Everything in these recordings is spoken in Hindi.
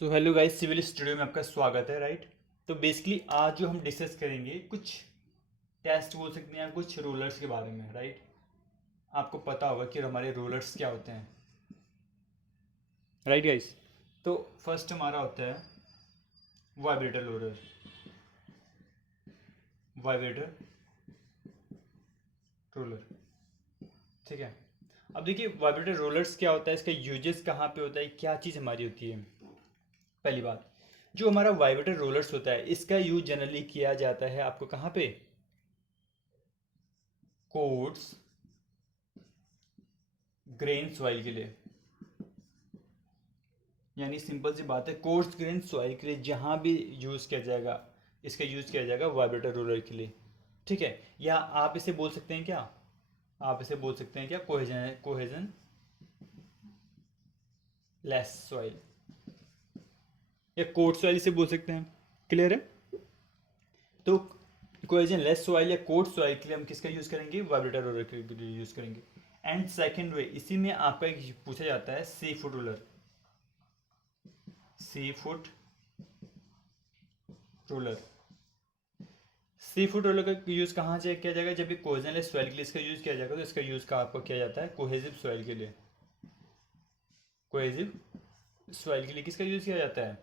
सो हेलो गाइस, सिविल स्टूडियो में आपका स्वागत है। राइट। तो बेसिकली आज जो हम डिस्कस करेंगे कुछ टेस्ट बोल सकते हैं या कुछ रोलर्स के बारे में। राइट। आपको पता होगा कि हमारे रोलर्स क्या होते हैं। Right guys. तो फर्स्ट हमारा होता है वाइब्रेटर रोलर। Vibrator roller. ठीक है। अब देखिए वाइब्रेटर रोलर्स क्या होता है, इसका यूजेस कहाँ पे होता है, क्या चीज़ हमारी होती है। पहली बात, जो हमारा वाइब्रेटर रोलर्स होता है इसका यूज जनरली किया जाता है आपको कहाँ पे, कोड्स ग्रेन सॉइल के लिए। यानी सिंपल सी बात है, कोर्स ग्रेन सॉइल के लिए जहां भी यूज़ किया जाएगा, इसका यूज़ किया जाएगा वाइब्रेटर रोलर के लिए। ठीक है। या आप इसे बोल सकते हैं क्या, आप इसे बोल सकते हैं क्या, कोहेजन कोहेजन लेस सॉइल या कोट सॉइल इसे बोल सकते हैं। क्लियर है। तो कोहेजन लेस सॉइल या कोट सॉइल के लिए हम किसका यूज़ करेंगे, वाइब्रेटर रोलर के लिए यूज़ करेंगे। एंड सेकेंड वे, इसी में आपका एक पूछा जाता है सी फुट रोलर। सी foot roller. Sea food roller का यूज़ कहाँ से किया जाएगा, जब भी कोहेजनलेस सॉइल के लिए इसका यूज़ किया जाएगा तो इसका यूज़ का आपको किया जाता है कोहेजिव सॉइल के लिए। कोहेजिव सॉइल के लिए किसका यूज़ किया जाता है,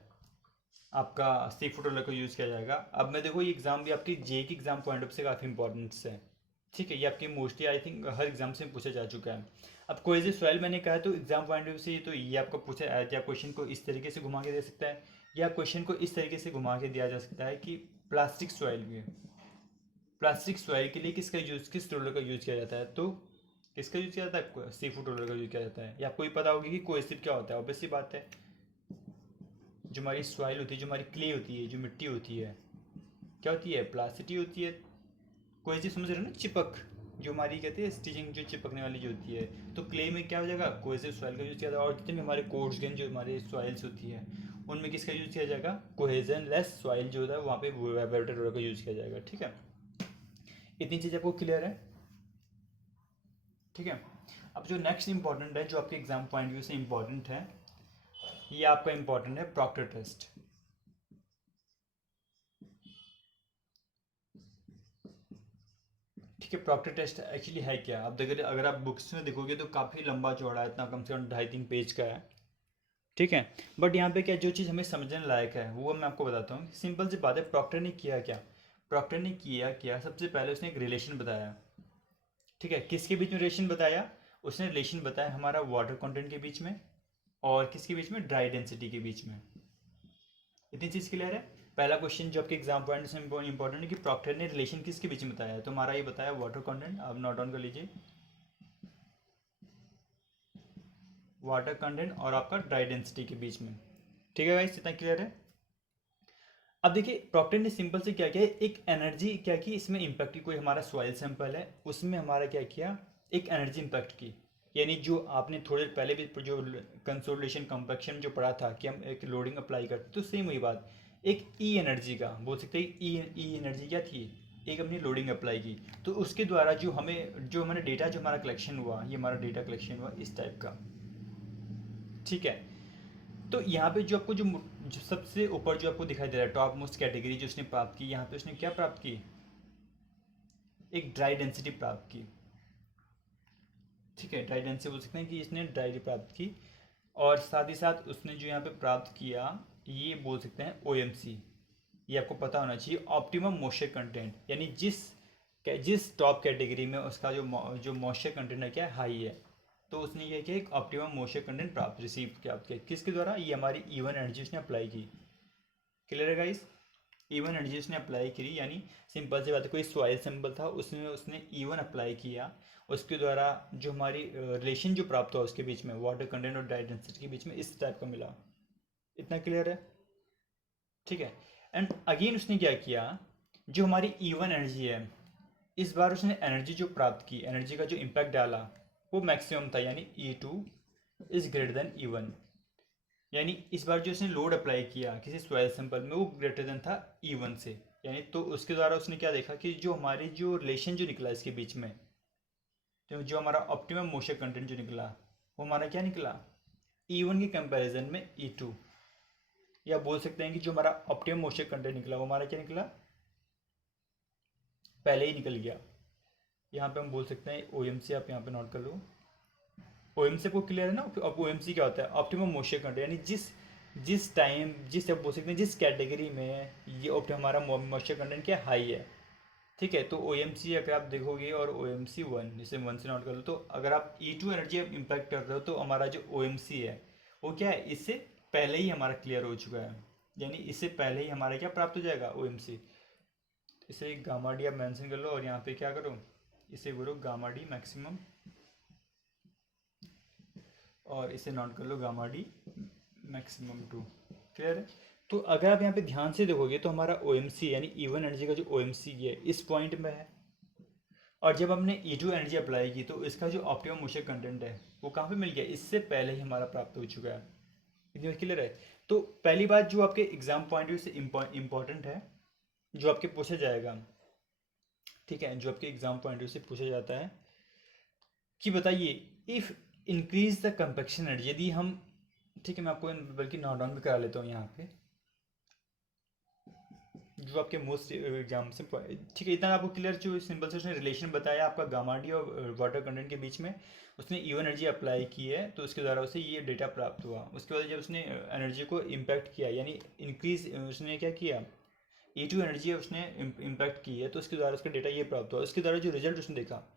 आपका सी फूड रोलर का यूज़ किया जाएगा। अब मैं देखो ये एग्जाम भी आपकी जे के एग्जाम पॉइंट ऑफ से काफ़ी इंपॉर्टेंस है। ठीक है। ये आपकी mostly I think her exam से पूछा जा चुका है। अब कोहेजिव सॉइल मैंने कहा तो एग्जाम पॉइंट ऑफ से तो ये आपको पूछा, या क्वेश्चन को इस तरीके से घुमा के दे सकता है, या क्वेश्चन को इस तरीके से घुमा के दिया जा सकता है कि प्लास्टिक सॉइल भी है। प्लास्टिक सॉइल के लिए किसका यूज, किस रोलर का यूज किया जाता है, तो किसका यूज किया जाता है, सी फूड रोलर का यूज किया जाता है। या आपको ही पता होगी कि कोएसिव क्या होता है। ऑब्वियसली बात है, जो हमारी सॉइल होती है, जो हमारी क्ले होती है, जो मिट्टी होती है, क्या होती है, प्लास्टिटी होती है। कोएसिव समझ रहे हो ना, चिपक, जो हमारी कहते हैं स्टिचिंग, जो चिपकने वाली जो होती है। तो क्ले में क्या हो जाएगा, कोएसिव सॉइल का यूज किया जाएगा। और जितने भी हमारे कोर्स गेन जो हमारे सॉइल्स होती है उनमें किसका यूज किया जाएगा, कोहेजन लेस सॉइल जो होता है वहाँ पे वाइब्रेटर रोलर का यूज किया जाएगा। ठीक है। इतनी चीज़ आपको क्लियर है। ठीक है। अब जो नेक्स्ट इंपॉर्टेंट है, जो आपके एग्जाम पॉइंट व्यू से इंपॉर्टेंट है, ये आपका इंपॉर्टेंट है प्रॉक्टर टेस्ट। ठीक है। प्रॉक्टर टेस्ट एक्चुअली है क्या, अब देखिए अगर आप बुक्स में देखोगे तो काफ़ी लंबा चौड़ा है, इतना कम से कम 2.5-3 पेज का है। ठीक है। बट यहाँ पे क्या जो चीज़ हमें समझने लायक है वो मैं आपको बताता हूँ। सिंपल सी बात है, प्रॉक्टर ने किया क्या, प्रॉक्टर ने किया क्या, सबसे पहले उसने एक रिलेशन बताया। ठीक है। किसके बीच में रिलेशन बताया, उसने रिलेशन बताया हमारा वाटर कंटेंट के बीच में और किसके बीच में, ड्राई डेंसिटी के बीच में। इतनी चीज क्लियर है। पहला क्वेश्चन जो आपके एग्जाम पॉइंट से इंपॉर्टेंट है कि प्रॉक्टर ने रिलेशन किसके बीच में बताया है, तो हमारा ये बताया वाटर कंटेंट। आप नोट डाउन कर लीजिए, वाटर कंटेंट और आपका ड्राई डेंसिटी के बीच में। ठीक है गाइस, इतना क्लियर है। अब देखिए प्रॉक्टर ने सिंपल से क्या किया, एक एनर्जी क्या की इसमें इम्पैक्ट की। कोई हमारा सॉइल सैंपल है उसमें हमारा क्या किया, एक एनर्जी इम्पैक्ट की। यानी जो आपने थोड़े पहले भी जो कंसोलिडेशन कम्पैक्शन जो पढ़ा था कि हम एक लोडिंग अप्लाई करते, तो सेम वही बात, एक ई एनर्जी का बोल सकते हैं। ई एनर्जी क्या थी, एक अपनी लोडिंग अप्लाई की। तो उसके द्वारा जो हमें, जो हमारा डेटा जो हमारा कलेक्शन हुआ, ये हमारा डेटा कलेक्शन हुआ इस टाइप का। ठीक है। तो यहाँ पे जो आपको जो सबसे ऊपर जो आपको दिखाई दे रहा है, टॉप मोस्ट कैटेगरी जो उसने प्राप्त की, यहाँ पे उसने क्या प्राप्त की, एक ड्राई डेंसिटी प्राप्त की। ठीक है। ड्राई डेंसिटी बोल सकते हैं कि इसने ड्राई प्राप्त की। और साथ ही साथ उसने जो यहाँ पे प्राप्त किया, ये बोल सकते हैं ओ ये आपको पता होना चाहिए, ऑप्टिमम मॉइस्चर कंटेंट। यानी जिस टॉप कैटेगरी में उसका जो मॉइस्चर कंटेंट है क्या हाई है, तो उसने ये किया, एक ऑप्टिमम मॉइस्चर कंटेंट प्राप्त रिसीव किया किसके द्वारा, ये हमारी इवन एनर्जी उसने अप्लाई की। क्लियर है गाइस। इवन एनर्जी उसने अप्लाई करी, यानी सिंपल सी बात है, कोई सॉइल सिंबल था उसमें उसने इवन अप्लाई किया, उसके द्वारा जो हमारी रिलेशन जो प्राप्त हुआ उसके बीच में, वाटर कंटेंट और ड्राई डेंसिटी के बीच में इस टाइप का मिला। इतना क्लियर है। ठीक है। एंड अगेन उसने क्या किया, जो हमारी इवन एनर्जी है, इस बार उसने एनर्जी जो प्राप्त की, एनर्जी का जो इम्पैक्ट डाला वो मैक्सिमम था, यानी E2 is greater than E1। यानी इस बार जो उसने लोड अप्लाई किया किसी सॉइल सैंपल में वो ग्रेटर देन था E1 से। यानी तो उसके द्वारा उसने क्या देखा कि जो हमारी जो रिलेशन जो निकला इसके बीच में, तो जो हमारा ऑप्टिमम मॉइस्चर कंटेंट जो निकला वो हमारा क्या निकला, E1 के कंपैरिजन में E2। या बोल सकते हैं कि जो हमारा ऑप्टिमम मॉइस्चर कंटेंट निकला वो हमारा क्या निकला, पहले ही निकल गया। यहाँ पे हम बोल सकते हैं ओ एम सी, आप यहाँ पे नोट कर लो। ओ एम सी को क्लियर है ना। अब ओ एम सी क्या होता है, ऑप्टिमम मॉइस्चर कंटेंट, यानी जिस जिस टाइम जिस आप बोल सकते हैं जिस कैटेगरी में ये हमारा मॉइस्चर कंटेंट क्या हाई है। ठीक है, तो ओ एम सी अगर आप देखोगे और ओ एम सी वन, जैसे वन से नोट कर लो, तो अगर आप ई टू एनर्जी इम्पैक्ट कर रहे हो तो हमारा जो ओ एम सी है वो क्या है, इससे पहले ही हमारा क्लियर हो चुका है, यानी इससे पहले ही हमारा क्या प्राप्त हो जाएगा, ओ एम सी। इसे गामा डी आप मेंशन कर लो और यहाँ पे क्या करो, इसे बोलो गामा डी मैक्सिमम, और इसे नोट कर लो gamma D maximum two. Clear है। तो अगर आप यहाँ पे ध्यान से देखोगे तो हमारा ओ एम सी यानी इवन एनर्जी का जो ओ एम सी है इस पॉइंट में है, और जब हमने ई टू एनर्जी अप्लाई की तो इसका जो ऑप्टिमम मॉइस्चर कंटेंट है वो कहाँ पे मिल गया, इससे पहले ही हमारा प्राप्त हो चुका है। इतनी क्लियर है। तो पहली बात जो आपके एग्जाम पॉइंट व्यू से इम्पॉर्टेंट है, जो आपके पूछा जाएगा, ठीक है, जो आपके एग्जाम पॉइंट व्यू से पूछा जाता है कि बताइए if increase the compaction energy, यदि हम, ठीक है मैं आपको बल्कि नोट डाउन भी करा लेता हूँ यहाँ पे, जो आपके मोस्ट एग्जाम से, ठीक है इतना आपको क्लियर, जो सिंपल से उसने रिलेशन बताया आपका गामा डी और वाटर कंटेंट के बीच में, उसने इवन एनर्जी अप्लाई की है तो उसके द्वारा उसे ये डेटा प्राप्त हुआ। उसके बाद जब उसने एनर्जी को इम्पैक्ट किया यानी इंक्रीज, उसने क्या किया, ई टू एनर्जी उसने इम्पैक्ट की है तो उसके द्वारा उसका डेटा ये प्राप्त हुआ। उसके द्वारा जो रिजल्ट उसने देखा,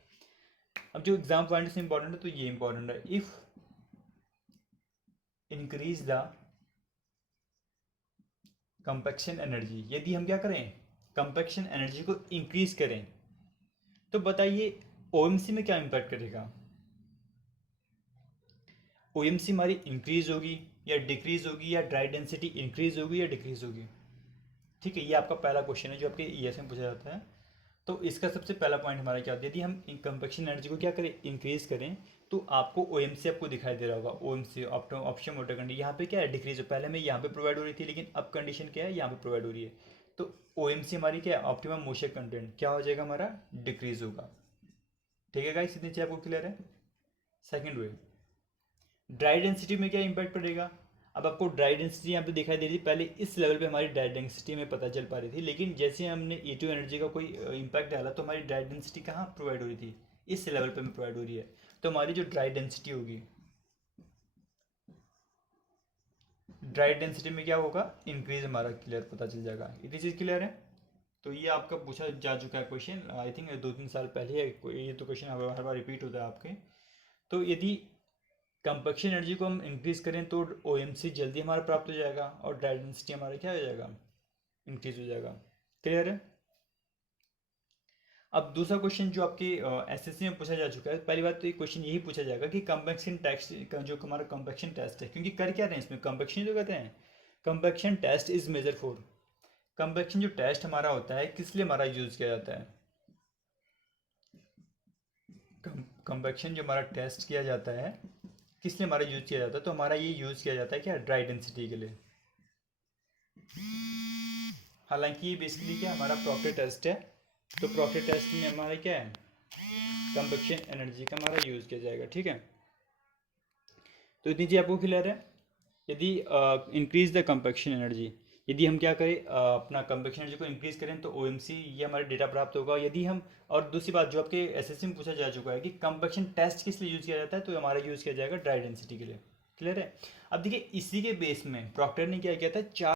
अब जो एग्जाम पॉइंट से इंपॉर्टेंट है तो ये इंपॉर्टेंट है, if increase the compaction energy, यदि हम क्या करें, कंपैक्शन एनर्जी को इंक्रीज करें, तो बताइए ओएमसी में क्या इम्पैक्ट करेगा, ओएमसी हमारी इंक्रीज होगी या डिक्रीज होगी, या ड्राई डेंसिटी इंक्रीज होगी या डिक्रीज होगी। ठीक है, ये आपका पहला क्वेश्चन है जो आपके ईएस में पूछा जाता है। तो इसका सबसे पहला पॉइंट हमारा क्या होता है, यदि हम कंपैक्शन एनर्जी को क्या करें, इंक्रीज करें, तो आपको ओएमसी आपको दिखाई दे रहा होगा, ओएमसी ऑप्शन मोटर कंडीशन यहाँ पे क्या है, डिक्रीज हो, पहले में यहाँ पे प्रोवाइड हो रही थी लेकिन अब कंडीशन क्या है, यहाँ पे प्रोवाइड हो रही है। तो ओएमसी हमारी क्या है, ऑप्टिमम मॉइस्चर कंटेंट क्या हो जाएगा हमारा, डिक्रीज होगा। ठीक है गाइस, इतनी चीज़ आपको क्लियर है। सेकंड वे, ड्राई डेंसिटी में क्या इंपैक्ट पड़ेगा। अब आपको ड्राई डेंसिटी यहाँ पे दिखाई दे रही थी, पहले इस लेवल पे हमारी ड्राई डेंसिटी में पता चल पा रही थी, लेकिन जैसे हमने ई टू एनर्जी का कोई इम्पैक्ट डाला तो हमारी ड्राई डेंसिटी कहाँ प्रोवाइड हो रही थी, इस लेवल पे प्रोवाइड हो रही है। तो हमारी जो ड्राई डेंसिटी होगी, ड्राई डेंसिटी में क्या होगा, इंक्रीज हमारा क्लियर पता चल जाएगा। इतनी चीज़ क्लियर है। तो ये आपका पूछा जा चुका है क्वेश्चन, आई थिंक 2-3 साल पहले है, ये तो क्वेश्चन हर बार रिपीट होता है आपके। तो यदि कंपैक्शन एनर्जी को हम इंक्रीज करें तो ओ जल्दी हमारा प्राप्त हो जाएगा और ड्राई डेंसिटी हमारा क्या हो जाएगा, इंक्रीज हो जाएगा। क्लियर है। अब दूसरा क्वेश्चन जो आपके एसएससी में पूछा जा चुका है, पहली बात तो ये क्वेश्चन यही पूछा जाएगा कि कंपैक्शन टेस्ट जो हमारा कंपैक्शन टेस्ट है, क्योंकि कर क्या रहे हैं इसमें, कंपैक्शन जो कहते हैं, compaction test is major for, compaction जो टेस्ट हमारा होता है किस लिए हमारा यूज किया जाता है, कंपैक्शन जो हमारा टेस्ट किया जाता है किस लिए हमारा यूज किया जाता है, तो हमारा ये यूज किया जाता है क्या, ड्राई डेंसिटी के लिए। हालांकि ये बेसिकली क्या हमारा प्रॉक्टर टेस्ट है, तो प्रॉक्टर टेस्ट में हमारा क्या है, कंपैक्शन एनर्जी का हमारा यूज किया जाएगा। ठीक है, तो इतनी चीज़ आपको क्लियर है। यदि इंक्रीज द कंपैक्शन एनर्जी, यदि हम क्या करें, अपना कंपैक्शन एनर्जी को इंक्रीज करें तो ओ ये हमारे डेटा प्राप्त होगा। यदि हम, और दूसरी बात जो आपके एसएससी में पूछा जा चुका है कि कंपैक्शन टेस्ट किस लिए यूज़ किया जाता है, तो हमारा यूज़ किया जाएगा ड्राई डेंसिटी के लिए। क्लियर है। अब देखिए इसी के बेस में प्रॉक्टर ने क्या किया था, 4